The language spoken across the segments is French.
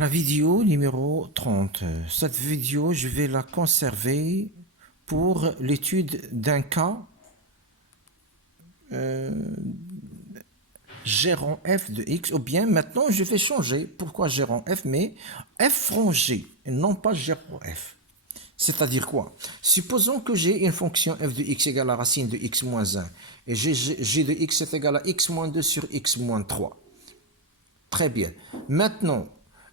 La vidéo numéro 30. Cette vidéo, je vais la conserver pour l'étude d'un cas gérant f de x, ou bien maintenant je vais changer. Pourquoi gérant f, mais f franc g, et non pas gérant f. C'est-à-dire quoi? Supposons que j'ai une fonction f de x égale à la racine de x moins 1, et g de x est égal à x moins 2 sur x moins 3. Très bien. Maintenant,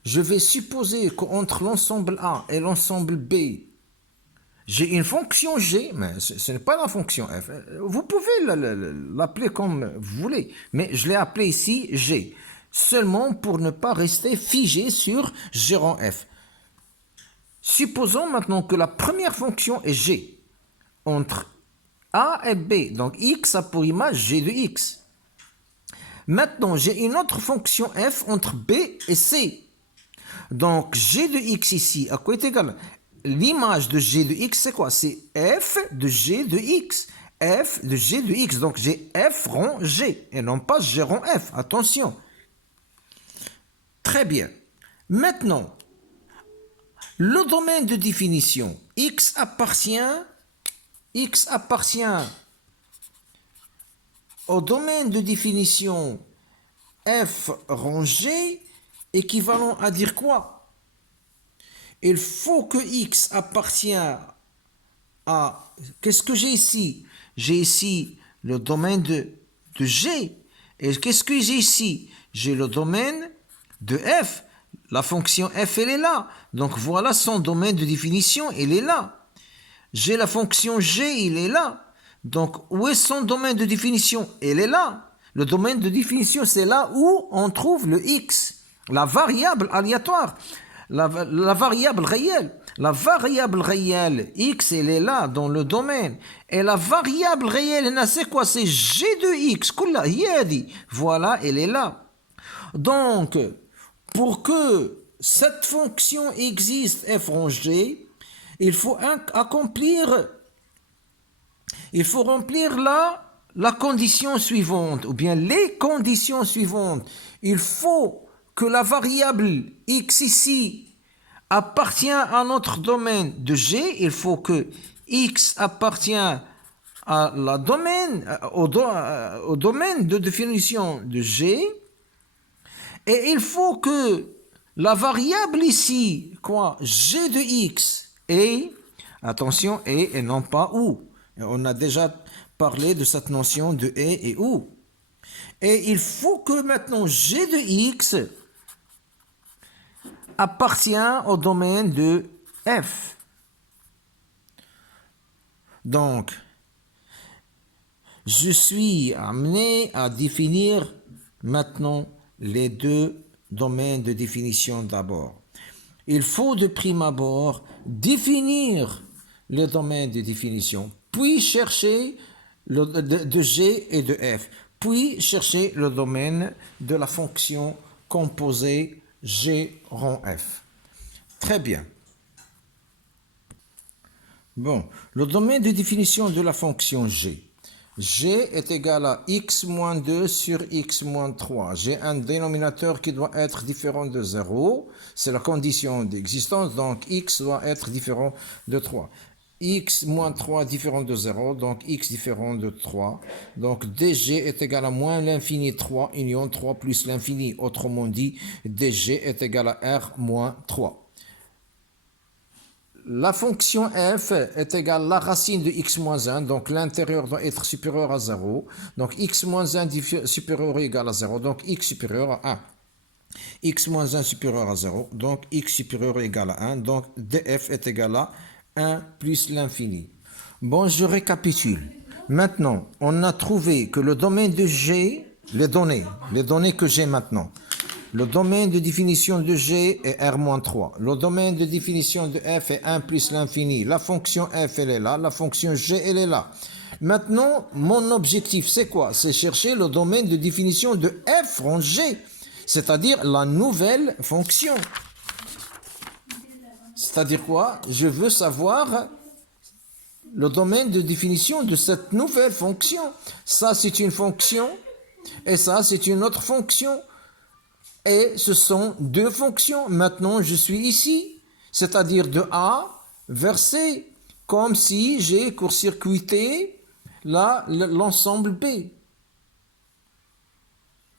je vais supposer qu'entre l'ensemble A et l'ensemble B, j'ai une fonction G, mais ce n'est pas la fonction F. Vous pouvez l'appeler comme vous voulez, mais je l'ai appelé ici G, seulement pour ne pas rester figé sur gérant F. Supposons maintenant que la première fonction est G, entre A et B, donc X a pour image G de X. Maintenant, j'ai une autre fonction F entre B et C. Donc, G de X ici, à quoi est égal? L'image de G de X, c'est quoi? C'est F de G de X. F de G de X. Donc, j'ai F rond G et non pas G rond F. Attention. Très bien. Maintenant, le domaine de définition. X appartient au domaine de définition f rangé équivalent à dire quoi? Il faut que x appartient à... Qu'est-ce que j'ai ici? J'ai ici le domaine de G. Et qu'est-ce que j'ai ici? J'ai le domaine de f. La fonction f, elle est là. Donc voilà son domaine de définition, il est là. J'ai la fonction g, il est là. Donc, où est son domaine de définition? Elle est là. Le domaine de définition, c'est là où on trouve le x, la variable aléatoire, la variable réelle. La variable réelle, x, elle est là, dans le domaine. Et la variable réelle, c'est quoi? C'est g de x. Voilà, elle est là. Donc, pour que cette fonction existe, f en g, il faut remplir la condition suivante, ou bien les conditions suivantes. Il faut que la variable x ici appartient à notre domaine de G. Il faut que x appartient à la domaine, au domaine de définition de G. Et il faut que la variable ici, quoi, G de x, est, attention, est et non pas ou. On a déjà parlé de cette notion de et ou. Et il faut que maintenant G de x appartient au domaine de f. Donc, je suis amené à définir maintenant les deux domaines de définition d'abord. Il faut de prime abord définir le domaine de définition, puis chercher de G et de F, puis chercher le domaine de la fonction composée G rond F. Très bien. Bon, le domaine de définition de la fonction G. G est égal à x moins 2 sur x moins 3. J'ai un dénominateur qui doit être différent de 0. C'est la condition d'existence, donc x doit être différent de 3. X moins 3 différent de 0, donc x différent de 3. Donc dg est égal à moins l'infini 3 union 3 plus l'infini. Autrement dit, dg est égal à r moins 3. La fonction f est égale à la racine de x moins 1, donc l'intérieur doit être supérieur à 0. Donc x moins 1 supérieur ou égal à 0, donc x supérieur à 1. X moins 1 supérieur à 0, donc x supérieur ou égal à 1, donc df est égal à 1 plus l'infini. Bon, je récapitule. Maintenant, on a trouvé que le domaine de G, les données que j'ai maintenant, le domaine de définition de G est R-3. Le domaine de définition de F est 1 plus l'infini. La fonction F, elle est là. La fonction G, elle est là. Maintenant, mon objectif, c'est quoi? C'est chercher le domaine de définition de F en G, c'est-à-dire la nouvelle fonction. C'est-à-dire quoi? Je veux savoir le domaine de définition de cette nouvelle fonction. Ça, c'est une fonction, et ça, c'est une autre fonction. et ce sont deux fonctions. Maintenant, je suis ici, c'est-à-dire de A vers C, comme si j'ai court-circuité l'ensemble B.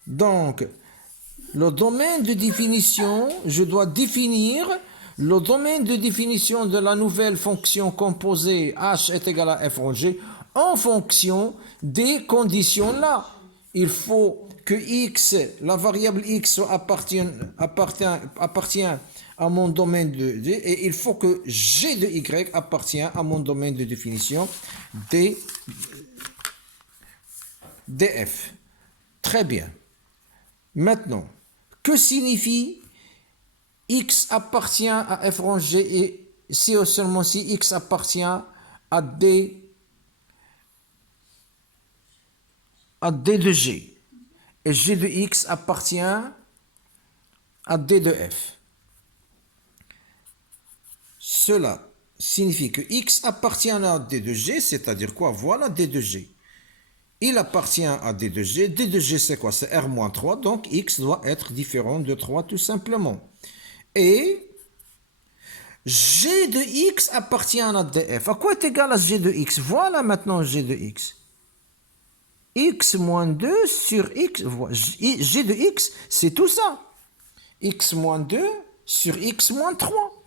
Donc, le domaine de définition, je dois définir le domaine de définition de la nouvelle fonction composée h est égal à f rangé en fonction des conditions là. Il faut que x, la variable x appartient à mon domaine de D et il faut que g de y appartient à mon domaine de définition df. Très bien. Maintenant, que signifie x appartient à f rangé et si ou seulement si x appartient à d de g et g de x appartient à d de f. Cela signifie que x appartient à d de g, c'est-à-dire quoi? Voilà d de g. Il appartient à d de g. D de g, c'est quoi? C'est R-3. Donc, x doit être différent de 3 tout simplement. Et g de x appartient à df. À quoi est égal à g de x? Voilà maintenant g de x. X moins 2 sur x. G de x, c'est tout ça. X moins 2 sur x moins 3.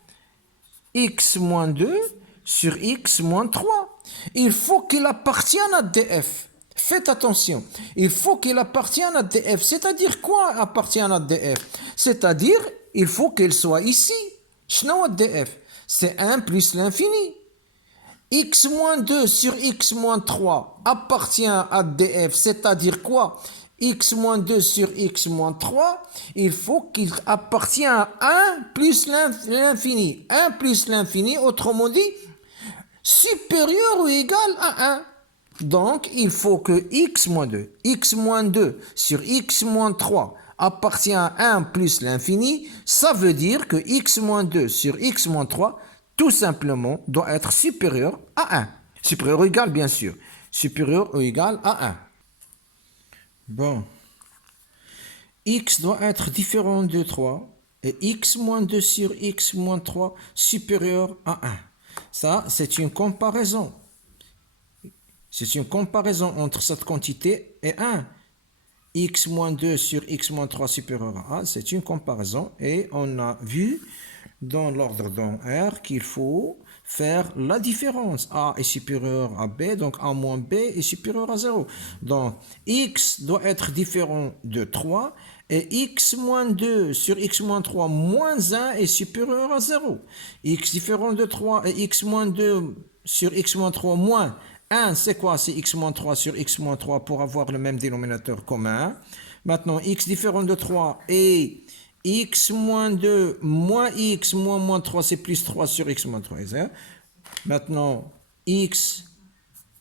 X moins 2 sur x moins 3. Il faut qu'il appartienne à df. Faites attention, il faut qu'il appartienne à df. C'est-à-dire quoi appartient à df? C'est-à-dire, il faut qu'il soit ici. Shno df? C'est 1 plus l'infini. X moins 2 sur x moins 3 appartient à df. C'est-à-dire quoi? X moins 2 sur x moins 3, il faut qu'il appartienne à 1 plus l'infini. 1 plus l'infini, autrement dit, supérieur ou égal à 1. Donc, il faut que x moins 2 sur x moins 3 appartient à 1 plus l'infini. Ça veut dire que x moins 2 sur x moins 3, tout simplement, doit être supérieur à 1. Supérieur ou égal, bien sûr. Supérieur ou égal à 1. Bon. X doit être différent de 3 et x moins 2 sur x moins 3 supérieur à 1. Ça, c'est une comparaison. C'est une comparaison entre cette quantité et 1. X moins 2 sur x moins 3 supérieur à 1, c'est une comparaison. Et on a vu dans l'ordre dans R qu'il faut faire la différence. A est supérieur à B, donc A moins B est supérieur à 0. Donc, x doit être différent de 3 et x moins 2 sur x moins 3 moins 1 est supérieur à 0. X différent de 3 et x moins 2 sur x moins 3 moins 1, c'est quoi? C'est x moins 3 sur x moins 3 pour avoir le même dénominateur commun. Maintenant, x différent de 3 et x moins 2 moins x moins 3, c'est plus 3 sur x moins 3. Maintenant, x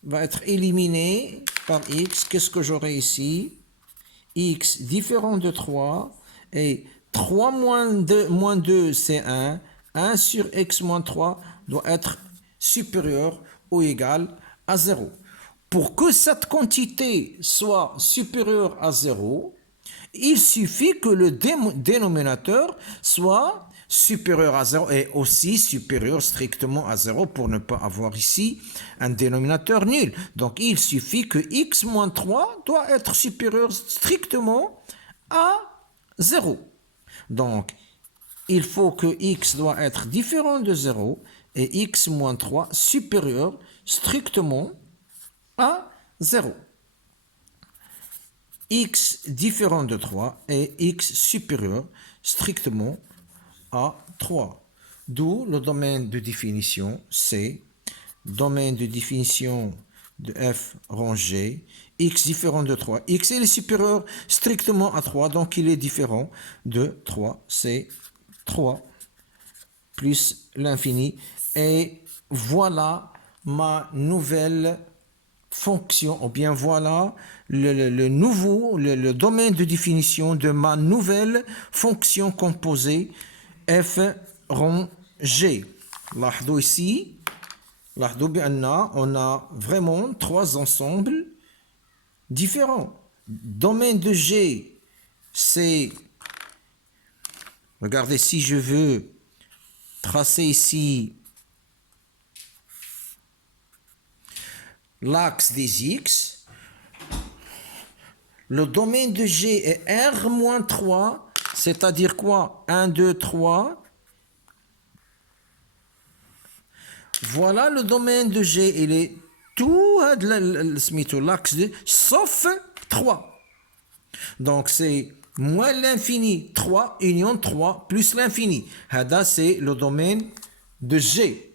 va être éliminé par x. Qu'est-ce que j'aurai ici? X différent de 3 et 3 moins 2 c'est 1. 1 sur x moins 3 doit être supérieur ou égal à 0. Pour que cette quantité soit supérieure à 0, il suffit que le dénominateur soit supérieur à 0 et aussi supérieur strictement à 0 pour ne pas avoir ici un dénominateur nul. Donc il suffit que x moins 3 doit être supérieur strictement à 0. Donc il faut que x doit être différent de 0 et x moins 3 supérieur strictement à 0. X différent de 3 et x supérieur strictement à 3. D'où le domaine de définition C, domaine de définition de f rangé, x différent de 3. X est supérieur strictement à 3, donc il est différent de 3. C'est 3 plus l'infini. Et voilà ma nouvelle fonction, ou bien voilà le domaine de définition de ma nouvelle fonction composée f rond g. لاحظوا ici, لاحظوا بأن on a vraiment trois ensembles différents. Domaine de g, c'est Regardez, si je veux tracer ici l'axe des X, le domaine de G est R-3, c'est-à-dire quoi? 1, 2, 3. Voilà le domaine de G, il est tout l'axe de sauf 3. Donc c'est moins l'infini, 3 union 3 plus l'infini. Hada c'est le domaine de G.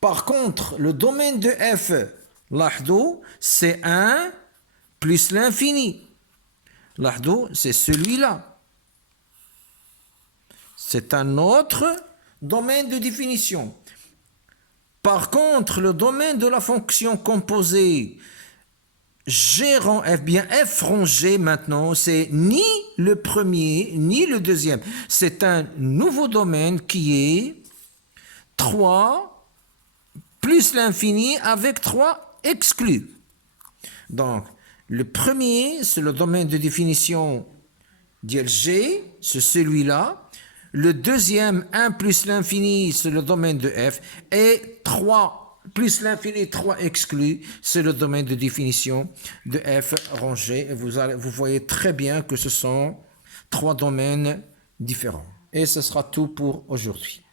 Par contre, le domaine de F, lahdo, c'est 1 plus l'infini. Lahdo, c'est celui-là. C'est un autre domaine de définition. Par contre, le domaine de la fonction composée G rang F, bien F rang G maintenant, c'est ni le premier ni le deuxième. C'est un nouveau domaine qui est 3 plus l'infini avec 3 exclus. Donc, le premier, c'est le domaine de définition d'G, c'est celui-là. Le deuxième, 1 plus l'infini, c'est le domaine de F. Et 3 plus l'infini, 3 exclus, c'est le domaine de définition de F rangé. Et vous voyez très bien que ce sont 3 domaines différents. Et ce sera tout pour aujourd'hui.